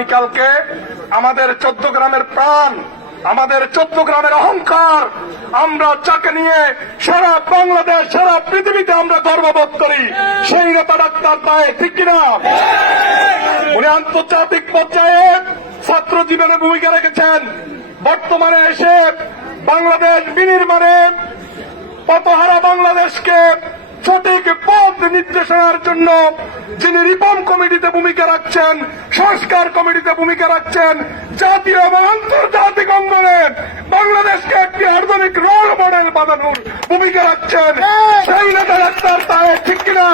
আগামীকালকে আমাদের 14 গ্রামের প্রাণ, আমাদের 14 গ্রামের অহংকার, আমরা যাকে নিয়ে সারা বাংলাদেশ সারা পৃথিবীতে আমরা গর্ববোধ করি, সেই নেতা ডাক্তার তায়েব, ঠিক কিনা? উনি আন্তর্জাতিক পর্যায়ে ছাত্র জীবনে ভূমিকা রেখেছেন। বর্তমানে এসে বাংলাদেশ বিনির্মাণে পথহারা বাংলাদেশকে সঠিক পথ নির্দেশনার জন্য যিনি রিফর্ম কমিটিতে ভূমিকা রাখছেন, সংস্কার কমিটিতে ভূমিকা রাখছেন, জাতীয় এবং আন্তর্জাতিক অঙ্গনে বাংলাদেশকে একটি আধুনিক রোল মডেল বানানোর ভূমিকা রাখছেন, সেই নেতা ডাক্তার তায়েব, ঠিক কিনা?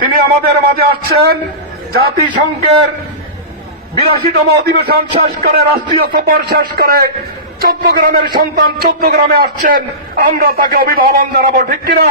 তিনি আমাদের মাঝে আসছেন জাতিসংঘের 82তম অধিবেশন শেষ করে, রাষ্ট্রীয় সফর শেষ করে 14 গ্রামের সন্তান 14 গ্রামে আসছেন। আমরা তাকে অভিবাদন জানাবো, ঠিক কিনা?